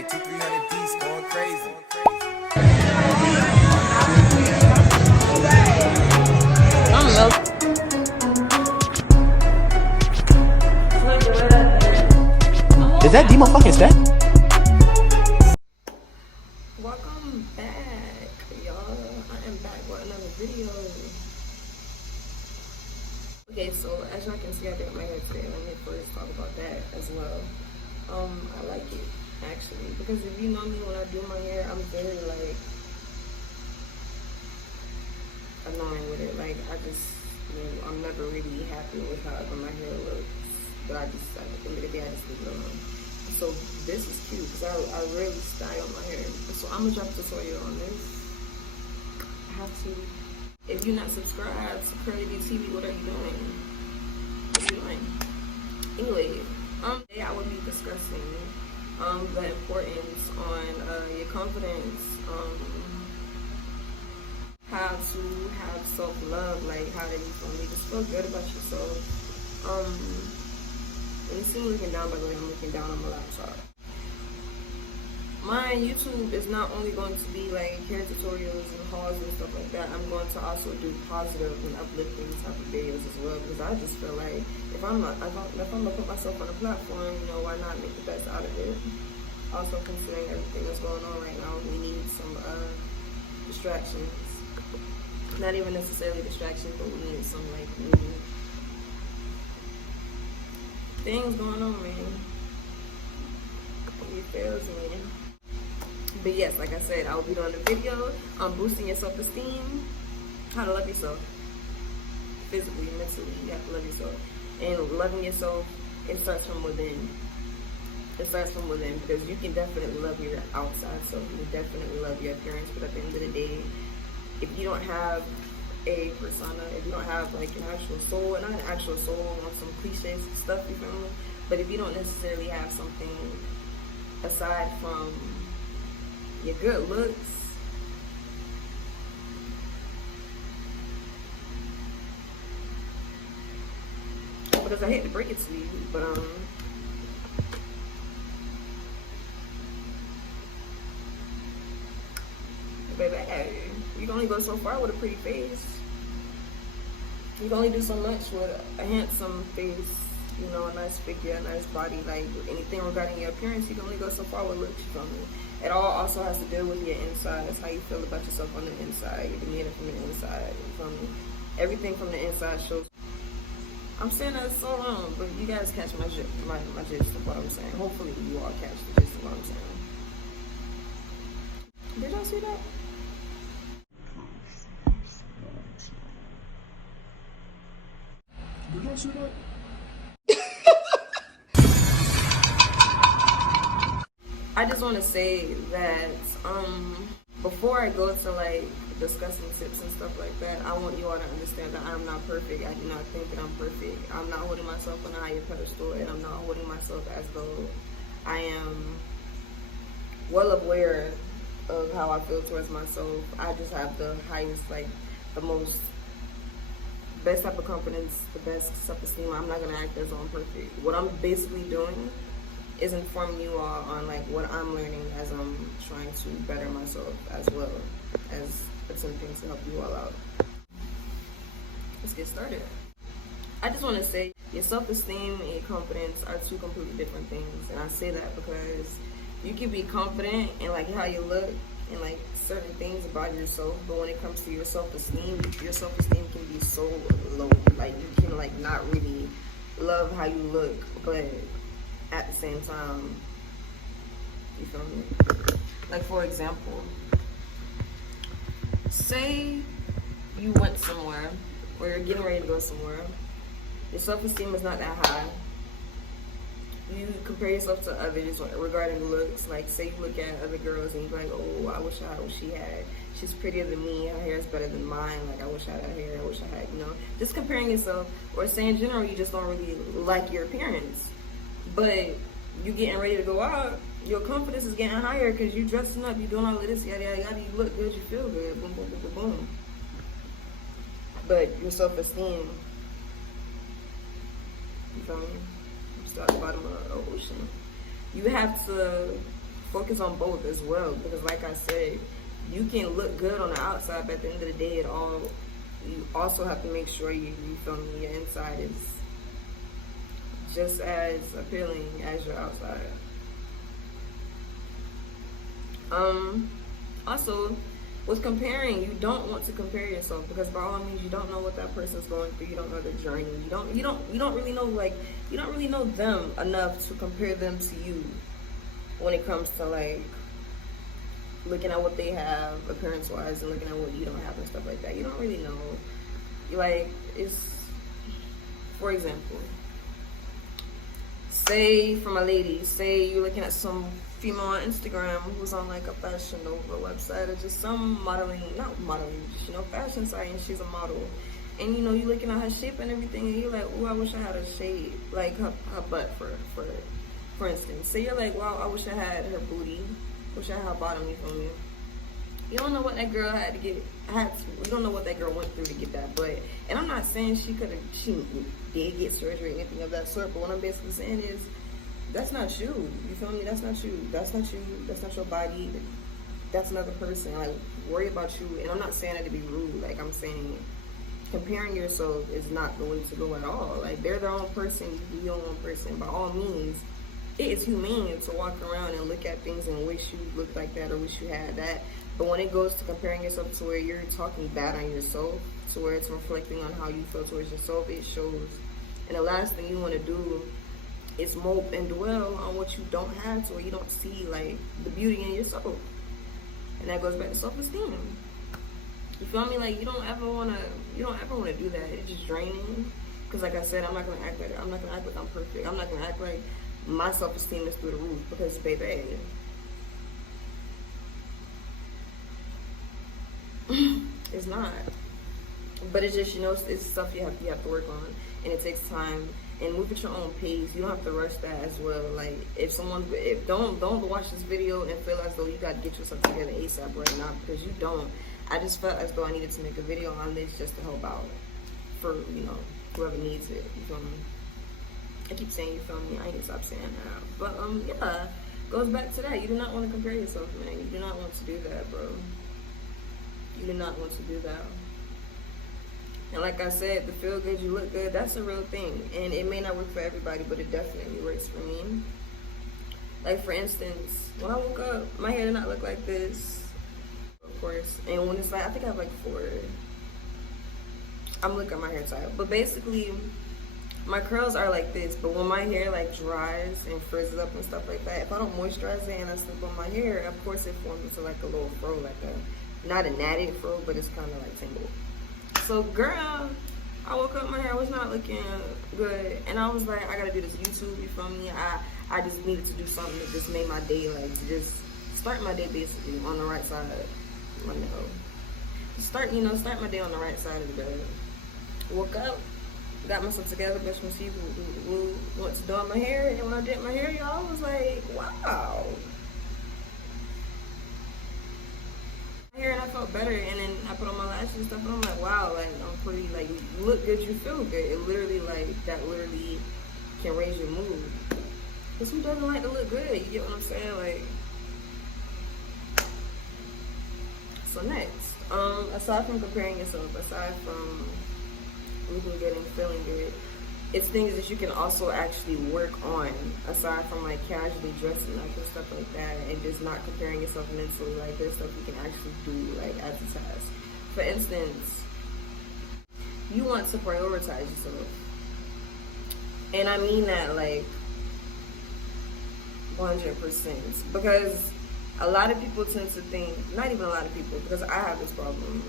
Hey, 2-300 D's going crazy. I don't know. Is that Demo fucking stat? Welcome back, y'all. I am back with another video. Okay, so as y'all can see, I did my hair today. Let me first talk about that as well. I like it actually because if you know me, when I do my hair, I'm very like annoying with it. Like I'm never really happy with how my hair looks. But at the end of the day, I just leave it alone. So this is cute because I rarely style my hair. So I'm gonna drop a tutorial on this. I have to. If you're not subscribed to Curly TV, what are you doing? What are you doing? Anyway, today I will be discussing the importance on your confidence, how to have self-love, like how to just feel good about yourself. And you see me looking down, by the way, I'm looking down on my laptop. My YouTube is not only going to be like hair tutorials and hauls and stuff like that. I'm going to also do positive and uplifting type of videos as well, because I just feel like if I'm gonna put myself on a platform, you know, why not make the best out of it? Also, considering everything that's going on right now, we need some distractions. Not even necessarily distractions, but we need some like new things going on, man. It feels me. But yes, like I said, I'll be doing a video on boosting your self-esteem, how to love yourself. Physically, mentally, you have to love yourself. And loving yourself, it starts from within. It starts from within, because you can definitely love your outside self. You can definitely love your appearance, but at the end of the day, if you don't have a persona, if you don't have like an actual soul, and not an actual soul on some cliches stuff, you feel me? But if you don't necessarily have something aside from your good looks, because I hate to break it to you, but baby, you can only go so far with a pretty face. You can only do so much with a handsome face, you know, a nice figure, a nice body. Like anything regarding your appearance, you can only go so far with looks, you feel me? It all also has to do with your inside. That's how you feel about yourself on the inside. You demeanor from the inside, you feel me? Everything from the inside shows. I'm saying that so long, but you guys catch my gist of what I'm saying. Hopefully you all catch the gist of what I'm saying. Did y'all see that? Did y'all see that? I just want to say that before I go to like discussing tips and stuff like that, I want you all to understand that I'm not perfect. I do not think that I'm perfect. I'm not holding myself on a higher pedestal, and I'm not holding myself as though I am well aware of how I feel towards myself. I just have the highest, like the most best type of confidence, the best self-esteem. I'm not gonna act as though I'm perfect. What I'm basically doing is informing you all on like what I'm learning as I'm trying to better myself, as well as attempting to help you all out. Let's get started. I just want to say your self-esteem and your confidence are two completely different things, and I say that because you can be confident in like how you look and like certain things about yourself, but when it comes to your self-esteem can be so low. Like you can like not really love how you look, but at the same time, you feel me? Like for example, say you went somewhere or you're getting ready to go somewhere. Your self-esteem is not that high. You compare yourself to others regarding looks. Like say you look at other girls and you're like, oh, I wish I had what she had. She's prettier than me, her hair is better than mine. Like I wish I had her hair, I wish I had, you know. Just comparing yourself, or say in general you just don't really like your appearance. But you getting ready to go out, your confidence is getting higher because you dressing up, you doing all of this, yada yada yada, you look good, you feel good, boom, boom, boom, boom, boom. But your self-esteem, you feel me? Start at the bottom of the ocean. You have to focus on both as well, because like I said, you can look good on the outside, but at the end of the day, you also have to make sure you feel me, your inside is just as appealing as your outside. Also, with comparing, you don't want to compare yourself, because by all means, you don't know what that person's going through. You don't know their journey. You don't really know, like, you don't really know them enough to compare them to you when it comes to, like, looking at what they have appearance wise and looking at what you don't have and stuff like that. You don't really know. Like, it's, for example, say for my ladies, say you're looking at some female on Instagram who's on like a Fashion Nova website or just some not modeling, just, fashion site, and she's a model. And, you're looking at her shape and everything, and you're like, oh, I wish I had a shape, like her butt, for instance. Say you're like, wow, I wish I had her booty, wish I had her bottom, you feel me? You don't know what that girl you don't know what that girl went through to get that butt. And I'm not saying she did get surgery or anything of that sort, but what I'm basically saying is, that's not you. You feel me? That's not you. That's not you. That's not your body. That's another person. Like, worry about you. And I'm not saying that to be rude. Like, I'm saying comparing yourself is not the way to go at all. Like, they're their own person. You be your own person. By all means, it is humane to walk around and look at things and wish you looked like that or wish you had that. But when it goes to comparing yourself to where you're talking bad on yourself, to where it's reflecting on how you feel towards yourself, it shows. And the last thing you want to do is mope and dwell on what you don't have, to where you don't see, like, the beauty in yourself. And that goes back to self-esteem. You feel me? Like, you don't ever wanna do that. It's just draining. Cause like I said, I'm not gonna act like I'm perfect. I'm not gonna act like my self-esteem is through the roof, because baby, it's not. But it's just, it's stuff you have to work on, and it takes time. And move at your own pace. You don't have to rush that as well. Like, don't watch this video and feel as though you got to get yourself together ASAP right now, because you don't. I just felt as though I needed to make a video on this just to help out for, whoever needs it. You feel me? I keep saying you feel me. I need to stop saying that. But yeah, goes back to that. You do not want to compare yourself, man. You do not want to do that, bro. You do not want to do that. And like I said, the feel good, you look good, that's a real thing. And it may not work for everybody, but it definitely works for me. Like, for instance, when I woke up, my hair did not look like this, of course. And when it's like, I think I have like 4. I'm looking at my hair type. But basically, my curls are like this. But when my hair like dries and frizzes up and stuff like that, if I don't moisturize it and I slip on my hair, of course it forms into like a little fro, like not a natted fro, but it's kind of like tangled. So, girl, I woke up, my hair was not looking good, and I was like, I gotta do this YouTube, you feel me? I just needed to do something that just made my day, like, to just start my day basically on the right side. Start my day on the right side of the bed. Woke up, got myself together, brushed my teeth, went to do my hair, and when I did my hair, y'all, I was like, wow. Hair, and I felt better, and then I put on my lashes and stuff, and I'm like, wow, like, I'm pretty, like, you look good, you feel good. It literally, like, that literally can raise your mood. Because who doesn't like to look good? You get what I'm saying? Like, so next, aside from comparing yourself, aside from looking good and feeling good, it's things that you can also actually work on, aside from like casually dressing up and stuff like that, and just not comparing yourself mentally. Like, there's stuff you can actually do, like, as a task. For instance, you want to prioritize yourself. And I mean that, like, 100%. Because a lot of people tend to think, not even a lot of people, because I have this problem.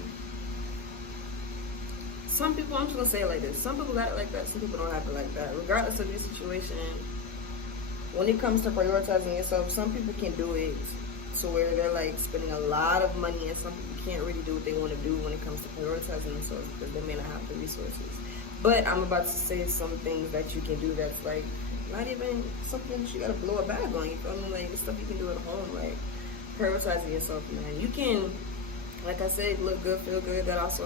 Some people, I'm just gonna say it like this, some people got it like that, some people don't have it like that. Regardless of your situation, when it comes to prioritizing yourself, some people can do it to where they're like spending a lot of money, and some people can't really do what they want to do when it comes to prioritizing themselves, because they may not have the resources. But I'm about to say some things that you can do that's like not even something that you gotta blow a bag on, you feel me? Like, it's stuff you can do at home, like prioritizing yourself, man. You can, like I said, look good, feel good. That also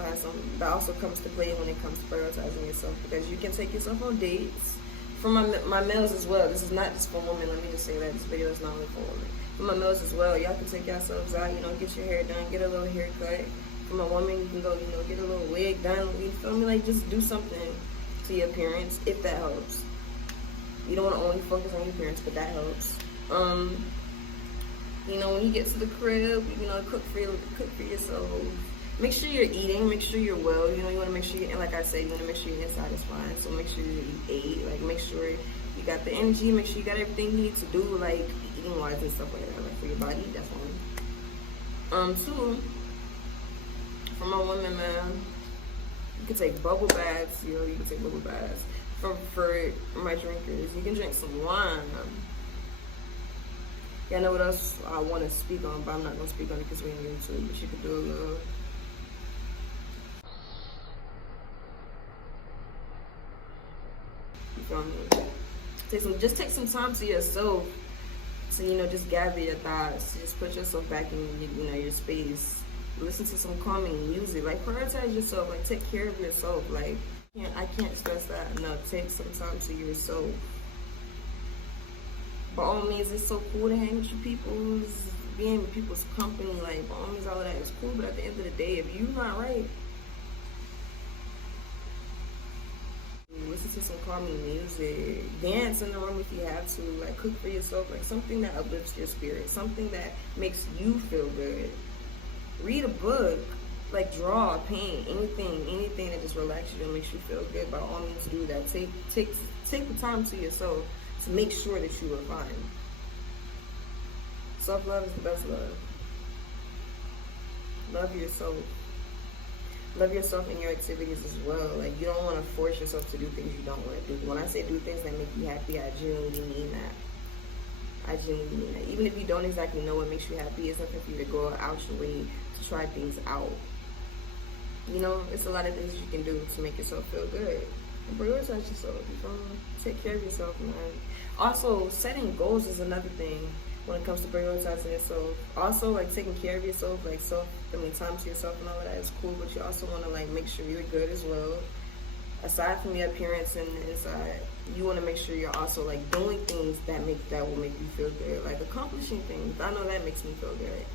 comes to play when it comes to prioritizing yourself, because you can take yourself on dates. For my males as well, this is not just for women, let me just say that this video is not only for women. For my males as well, y'all can take yourselves out, you know, get your hair done, get a little haircut. For my woman, you can go, you know, get a little wig done, you feel me? Like, just do something to your appearance, if that helps. You don't want to only focus on your appearance, but that helps. You know, when you get to the crib, you know, cook for yourself. Make sure you're eating, make sure you're well. You know, you want to make sure, and like I said, you want to make sure your inside is fine. So make sure you ate, like make sure you got the energy, make sure you got everything you need to do, like eating wise and stuff like that, like for your body, that's one. Two, for my women, man, you can take bubble baths, you know, you can take bubble baths. For my drinkers, you can drink some wine. Yeah, I know what else I want to speak on, but I'm not going to speak on it because we're on YouTube, but you could do a little. You feel me? Just take some time to yourself. So, you know, just gather your thoughts. Just put yourself back in, you know, your space. Listen to some calming music. Like, prioritize yourself. Like, take care of yourself. Like, I can't stress that enough. Take some time to yourself. By all means, it's so cool to hang with your people, being with people's company. Like, by all means, all of that is cool. But at the end of the day, if you're not right, listen to some calming music. Dance in the room if you have to. Like, cook for yourself. Like, something that uplifts your spirit. Something that makes you feel good. Read a book. Like, draw, paint, anything that just relaxes you and makes you feel good. By all means, do that. Take the time to yourself to make sure that you are fine. Self-love is the best love. Love yourself. Love yourself in your activities as well. Like, you don't want to force yourself to do things you don't want to do. When I say do things that make you happy, I genuinely mean that. I genuinely mean that. Even if you don't exactly know what makes you happy, it's something for you to go out your way to try things out. You know, it's a lot of things you can do to make yourself feel good. And prioritize yourself. You know, take care of yourself, man. Also, setting goals is another thing when it comes to prioritizing yourself. Also, like, taking care of yourself, like time to yourself and all of that is cool, but you also want to, like, make sure you're good as well. Aside from your appearance and the inside, you want to make sure you're also, like, doing things that will make you feel good, like accomplishing things. I know that makes me feel good.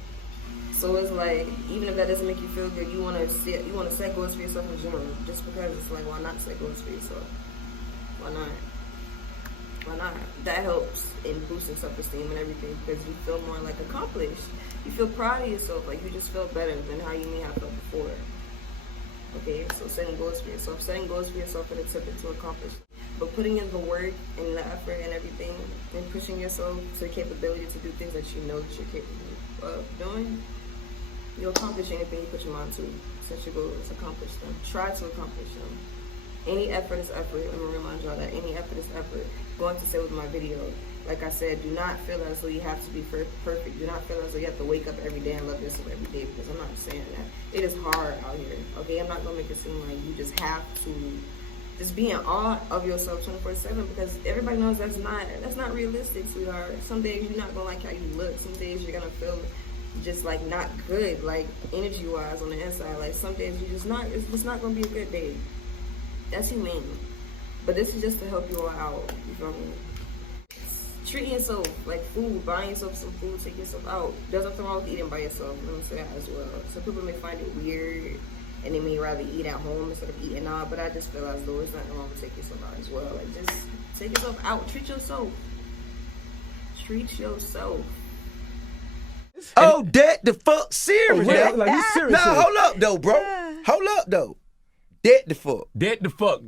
So it's like, even if that doesn't make you feel good, you want to set goals for yourself in general. Just because it's like, why not set goals for yourself? Why not? Why not? That helps in boosting self-esteem and everything, because you feel more, like, accomplished. You feel proud of yourself. Like, you just feel better than how you may have felt before. Okay, so setting goals for yourself. Setting goals for yourself in an attempt to accomplish. But putting in the work and the effort and everything, and pushing yourself to the capability to do things that you know that you're capable of doing, you'll accomplish anything you put your mind to. Set your goals, accomplish them. Try to accomplish them. Any effort is effort. Let me remind y'all that any effort is effort. Going to say with my video, like I said, do not feel as though you have to be perfect. Do not feel as though you have to wake up every day and love yourself every day, because I'm not saying that. It is hard out here, okay? I'm not going to make it seem like you just have to just be in awe of yourself 24/7, because everybody knows that's not realistic, sweetheart. Some days you're not going to like how you look. Some days you're going to feel just, like, not good, like, energy-wise on the inside. Like, some days it's just not going to be a good day. That's humane. But this is just to help you all out. You feel me? Treating yourself like food, buying yourself some food, take yourself out. There's nothing wrong with eating by yourself. Let me say that as well. Some people may find it weird and they may rather eat at home instead of eating out, but I just feel as though there's nothing wrong with taking yourself out as well. Like, just take yourself out. Treat yourself. Treat yourself. Oh, that the fuck serious? Oh, yeah, like, you serious? Nah, hold up though, bro. Hold up though. Dead the fuck. Dead the fuck.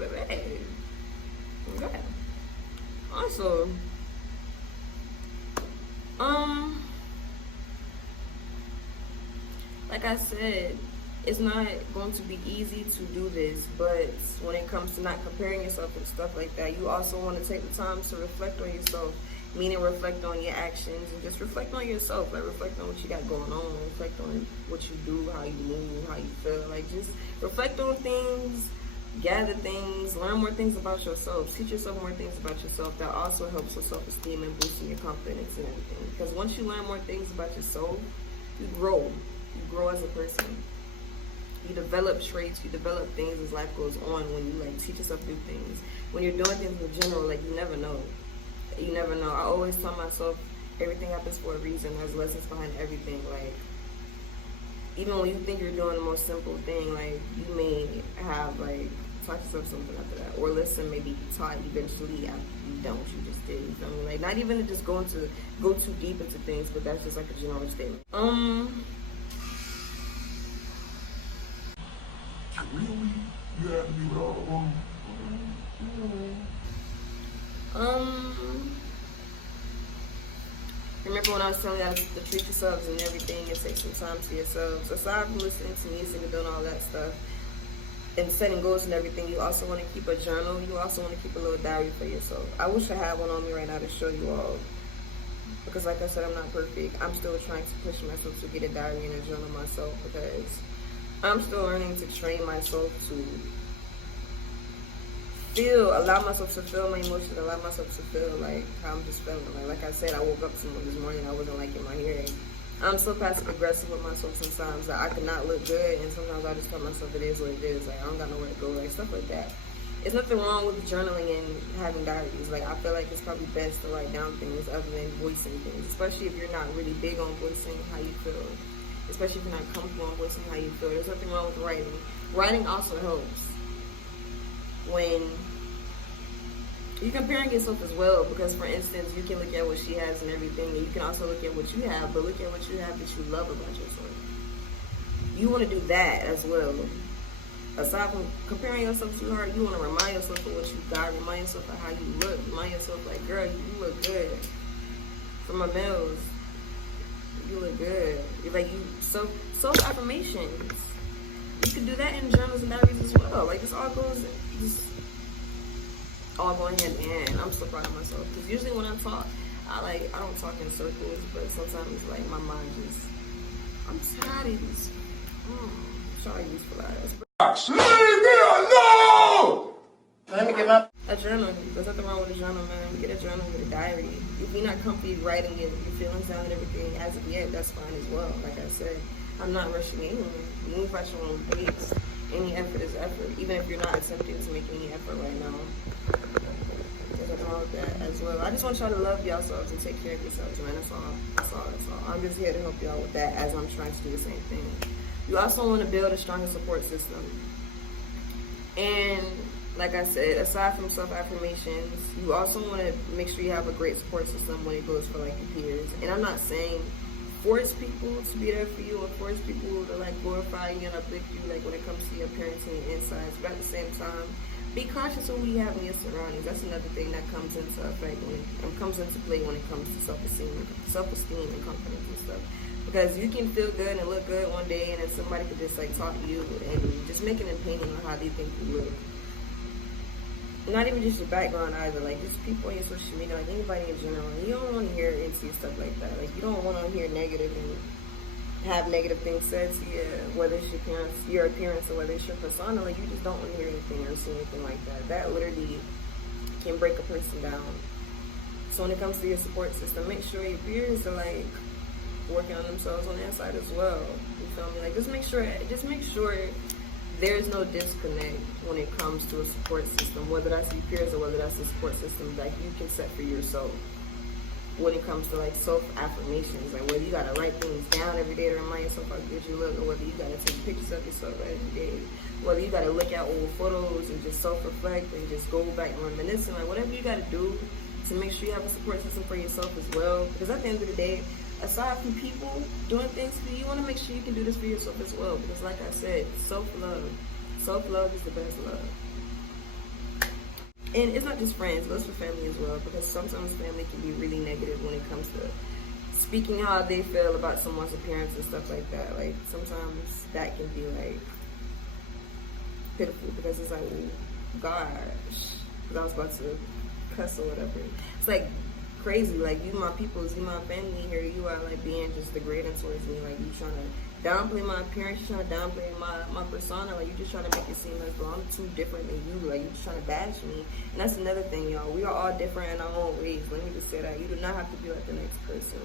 Okay. Also, like I said, it's not going to be easy to do this, but when it comes to not comparing yourself and stuff like that, you also want to take the time to reflect on yourself, meaning reflect on your actions and just reflect on yourself. Like, reflect on what you got going on, reflect on what you do, how you move, how you feel. Like, just reflect on things, gather things, learn more things about yourself, teach yourself more things about yourself. That also helps with self-esteem and boosting your confidence and everything. Because once you learn more things about yourself, you grow. You grow as a person. You develop traits, you develop things as life goes on when you, like, teach yourself new things. When you're doing things in general, like, you never know. You never know. I always tell myself, everything happens for a reason. There's lessons behind everything. Like, even when you think you're doing the most simple thing, like, you may have, like, taught yourself something after that. Or listen, maybe you taught eventually after you done what you just did. You feel me? Like, not even to just go too deep into things, but that's just like a general statement. Really? You had to be with all of them? Remember when I was telling y'all to treat yourselves and everything and take some time to yourselves? Aside from listening to music and doing all that stuff and setting goals and everything, you also want to keep a journal. You also want to keep a little diary for yourself. I wish I had one on me right now to show you all, because like I said, I'm not perfect. I'm still trying to push myself to get a diary and a journal myself, because I'm still learning to train myself to allow myself to feel my emotions, allow myself to feel like how I'm just feeling. Like I said, I woke up this morning, I wasn't liking my hair. I'm so passive aggressive with myself sometimes that I could not look good, and sometimes I just tell myself it is what it is. Like, I don't got nowhere to go, like stuff like that. There's nothing wrong with journaling and having diaries. Like, I feel like it's probably best to write down things other than voicing things, especially if you're not really big on voicing how you feel, especially if you're not comfortable on voicing how you feel. There's nothing wrong with writing. Writing also helps when you're comparing yourself as well, because for instance, you can look at what she has and everything, and you can also look at what you have, but look at what you have that you love about yourself. You want to do that as well. Aside from comparing yourself too hard, you want to remind yourself of what you got, remind yourself of how you look, remind yourself like, girl, you look good. For my males, you look good. You're like, self-affirmations. You can do that in journals and diaries as well. Like, this all goes, all going hand in hand. I'm so proud of myself, because usually when I talk, I don't talk in circles, but sometimes like my mind just, I'm tired of these. Sorry, useful ass. Leave me alone! Let me get my... A journal. There's nothing wrong with a journal, man. Get a journal, get a diary. If you're not comfy writing your feelings down and everything as of yet, that's fine as well. Like I said, I'm not rushing anyone. Move at your own pace. Any effort is effort, even if you're not attempting to make any effort right now. There's nothing wrong with that as well. I just want y'all to love yourselves and take care of yourselves, man. That's all. I'm just here to help y'all with that as I'm trying to do the same thing. You also want to build a stronger support system. And like I said, aside from self-affirmations, you also want to make sure you have a great support system when it goes for like your peers. And I'm not saying force people to be there for you or force people to like glorify you and uplift you like when it comes to your parenting and insights, but at the same time, be conscious of who you have in your surroundings. That's another thing that comes into effect comes into play when it comes to self-esteem and confidence and stuff. Because you can feel good and look good one day, and then somebody could just like talk to you and just make an opinion on how they think you look. Not even just your background either, like just people on your social media, like anybody in general. And you don't want to hear and see stuff like that. Like, you don't want to hear negative and have negative things said to you, whether it's your appearance or whether it's your persona. Like, you just don't want to hear anything or see anything like that. That literally can break a person down. So when it comes to your support system, make sure your peers are like working on themselves on the inside as well. You feel me? Like, just make sure there's no disconnect when it comes to a support system, whether that's your peers or whether that's a support system that you can set for yourself. When it comes to like self-affirmations, like whether you gotta write things down every day to remind yourself how good you look, or whether you gotta take pictures of yourself every day, whether you gotta look at old photos and just self-reflect and just go back and reminisce, and like whatever you gotta do to make sure you have a support system for yourself as well. Because at the end of the day, aside from people doing things for you, you want to make sure you can do this for yourself as well. Because like I said, self-love is the best love. And it's not just friends, but it's for family as well. Because sometimes family can be really negative when it comes to speaking how they feel about someone's appearance and stuff like that. Like, sometimes that can be like pitiful, because it's like, oh, gosh, because I was about to cuss or whatever. It's like crazy, like, you my peoples, you my family here, you are like being just degrading towards me, like you trying to downplay my appearance, you trying to downplay my persona, like you just trying to make it seem as though I'm too different than you, like you just trying to bash me. And that's another thing, y'all, we are all different in our own ways. Let me just say that. You do not have to be like the next person.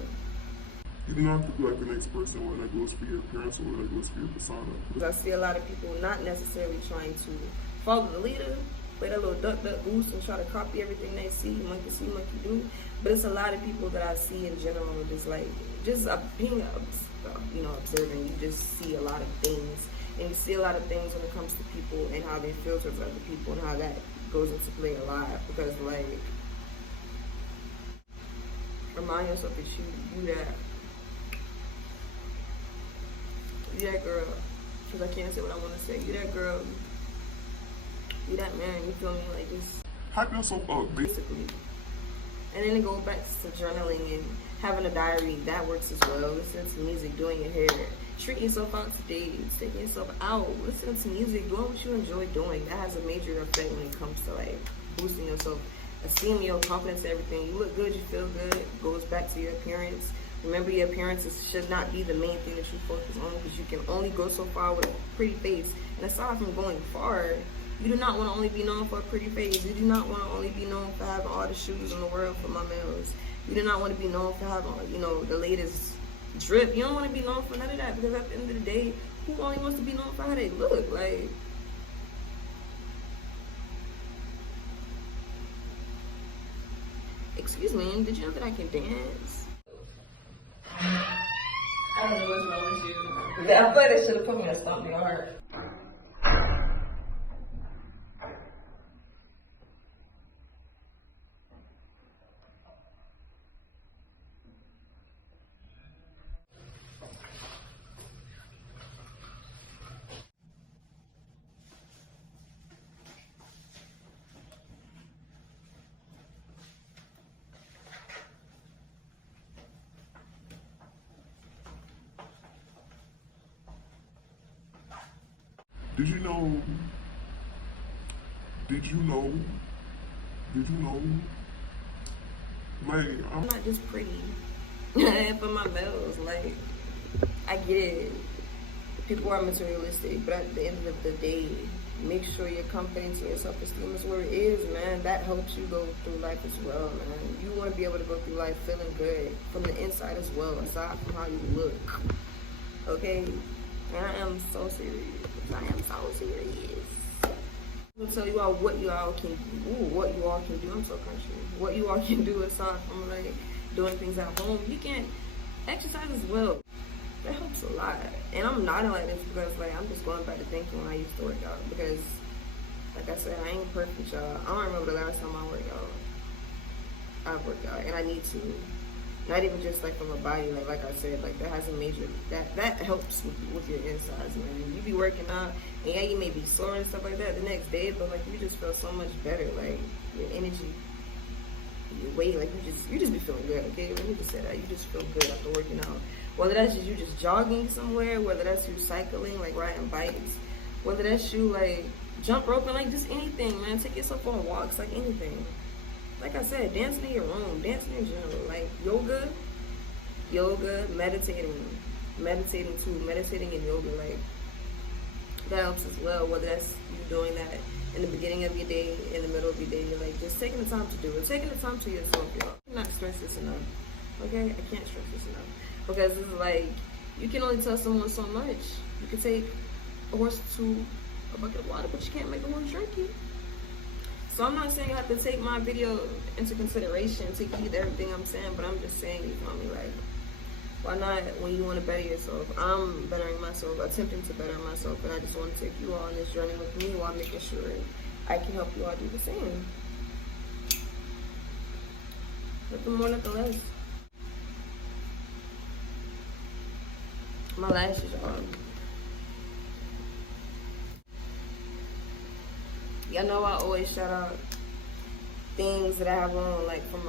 You do not have to be like the next person, whether that goes for your appearance or whether that goes for your persona. I see a lot of people not necessarily trying to follow the leader, play that little duck goose and try to copy everything they see, monkey do. But it's a lot of people that I see in general, just like, being, you know, observing. You just see a lot of things, and you see a lot of things when it comes to people and how they feel towards other people and how that goes into play a lot. Because, like, remind yourself that you that girl, because I can't say what I want to say. You that girl, you that man, you feel me? Like, just Hype yourself up, basically. And then it goes back to journaling and having a diary. That works as well. Listening to music, doing your hair, treating yourself out to dates, taking yourself out, listening to music, doing what you enjoy doing. That has a major effect when it comes to, like, boosting yourself, esteem, your confidence, everything. You look good, you feel good. It goes back to your appearance. Remember, your appearance should not be the main thing that you focus on, because you can only go so far with a pretty face. And aside from going far, you do not want to only be known for a pretty face. You do not want to only be known for having all the shoes in the world for my males. You do not want to be known for having, you know, the latest drip. You don't want to be known for none of that, because at the end of the day, who only wants to be known for how they look? Like, excuse me, did you know that I can dance? I don't know what's wrong with you. I feel like they should have put me in a stomp in your heart. Did you know? Like, I'm not just pretty for my males. Like, I get it. People are materialistic, but at the end of the day, make sure your confidence and your self-esteem is where it is, man. That helps you go through life as well, man. You want to be able to go through life feeling good from the inside as well, aside from how you look. Okay? And I am so serious. I am so serious. I'm gonna tell you all what you all can do. I'm so country. What you all can do aside from, like, doing things at home. You can exercise as well. That helps a lot. And I'm nodding like this because, like, I'm just going back to thinking when I used to work out. Because, like I said, I ain't perfect, y'all. I don't remember the last time I worked out. I've worked out, and I need to. Not even just, like, from a body, like I said, like, that has a major, that helps with your insides, man. You be working out, and yeah, you may be sore and stuff like that the next day, but, like, you just feel so much better, like, your energy, your weight, like, you just be feeling good, okay? Let me just say that. You just feel good after working out. Whether that's you just jogging somewhere, whether that's you cycling, like, riding bikes, whether that's you, like, jump roping, like, just anything, man. Take yourself on walks, like, anything. Like I said, dancing in your room, dancing in general, like yoga, meditating in yoga, like, that helps as well, whether that's you doing that in the beginning of your day, in the middle of your day, like, just taking the time to do it, taking the time to yourself, y'all. I cannot stress this enough, okay? I can't stress this enough, because it's like, you can only tell someone so much. You can take a horse to a bucket of water, but you can't make a horse drink it. So I'm not saying you have to take my video into consideration, take heed to everything I'm saying, but I'm just saying, you feel me, like, why not when you want to better yourself? I'm bettering myself, attempting to better myself, and I just want to take you all on this journey with me while making sure I can help you all do the same. Nothing more, nothing less. My lashes, y'all. Y'all know I always shout out things that I have on, like, from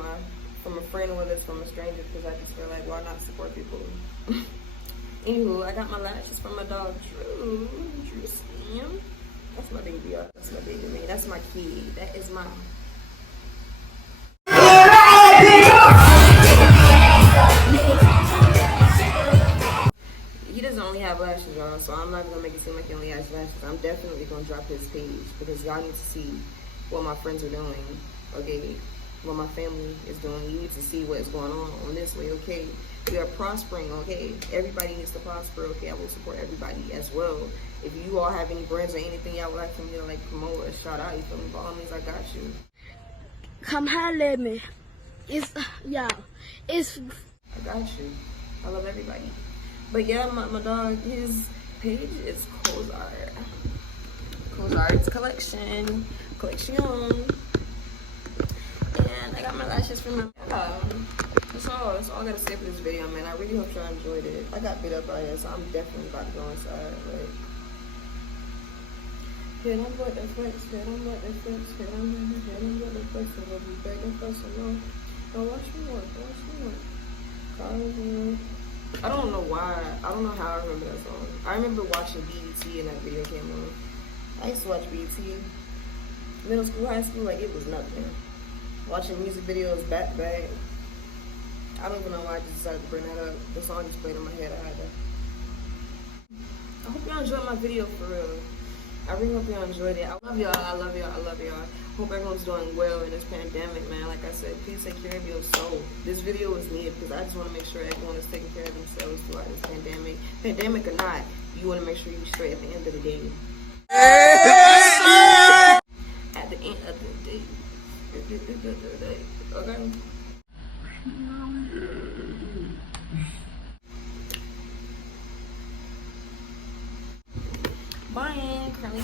a friend, whether it's from a stranger, because I just feel like, why not support people? Anywho, I got my lashes from my dog, Drew Esteem. That's my baby, y'all. That's my baby, man. That's my kid. That is my... He doesn't only have lashes, y'all, so I'm not gonna make it seem like he only has lashes. I'm definitely gonna drop his page, because y'all need to see what my friends are doing, okay? What my family is doing. You need to see what is going on this way, okay? We are prospering, okay? Everybody needs to prosper, okay? I will support everybody as well. if you all have any brands or anything y'all would like for me to like promote or shout out, you feel me? By all means, I got you. Come holler at me. It's y'all. It's I got you. I love everybody. But yeah, my dog, his page is Cozart's collection. And I got my lashes from him. That's all I gotta say for this video, man. I really hope y'all enjoyed it. I got beat up out here, so I'm definitely about to go inside. Like, hit on what the flex, hit on what the flex, hit on what the flex, and we'll be back and fuss alone. Don't watch me work, I don't know why. I don't know how I remember that song. I remember watching BET and that video came on. I used to watch BET. Middle school, high school, like it was nothing. Watching music videos back to back. I don't even know why I just decided to bring that up. The song just played in my head. I hope y'all enjoyed my video for real. I really hope y'all enjoyed it. I love y'all. Hope everyone's doing well in this pandemic, man. Like I said, please take care of your soul. This video is needed because I just want to make sure everyone is taking care of themselves throughout this pandemic. Pandemic or not, you want to make sure you're straight at the end of the day. At the end of the day. Okay? Bye, curly.